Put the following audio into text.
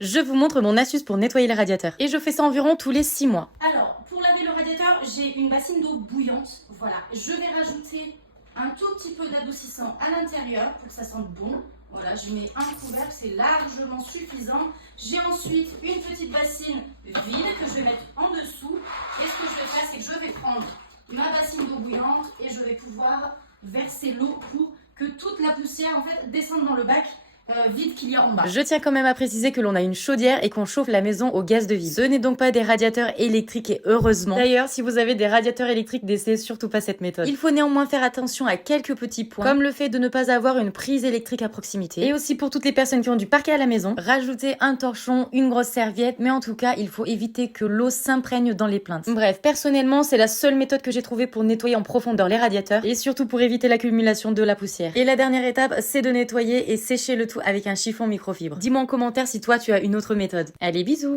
Je vous montre mon astuce pour nettoyer les radiateurs. Et je fais ça environ tous les 6 mois. Alors, pour laver le radiateur, j'ai une bassine d'eau bouillante. Voilà, je vais rajouter un tout petit peu d'adoucissant à l'intérieur pour que ça sente bon. Voilà, je mets un couvercle, c'est largement suffisant. J'ai ensuite une petite bassine vide que je vais mettre en dessous. Et ce que je vais faire, c'est que je vais prendre ma bassine d'eau bouillante et je vais pouvoir verser l'eau pour que toute la poussière en fait descende dans le bac vide qu'il y a en bas. Je tiens quand même à préciser que l'on a une chaudière et qu'on chauffe la maison au gaz de vide. Ce n'est donc pas des radiateurs électriques et heureusement. D'ailleurs, si vous avez des radiateurs électriques, n'essayez surtout pas cette méthode. Il faut néanmoins faire attention à quelques petits points, comme le fait de ne pas avoir une prise électrique à proximité. Et aussi pour toutes les personnes qui ont du parquet à la maison, rajoutez un torchon, une grosse serviette, mais en tout cas, il faut éviter que l'eau s'imprègne dans les plinthes. Bref, personnellement, c'est la seule méthode que j'ai trouvée pour nettoyer en profondeur les radiateurs et surtout pour éviter l'accumulation de la poussière. Et la dernière étape, c'est de nettoyer et sécher le tout avec un chiffon microfibre. Dis-moi en commentaire si toi tu as une autre méthode. Allez, bisous!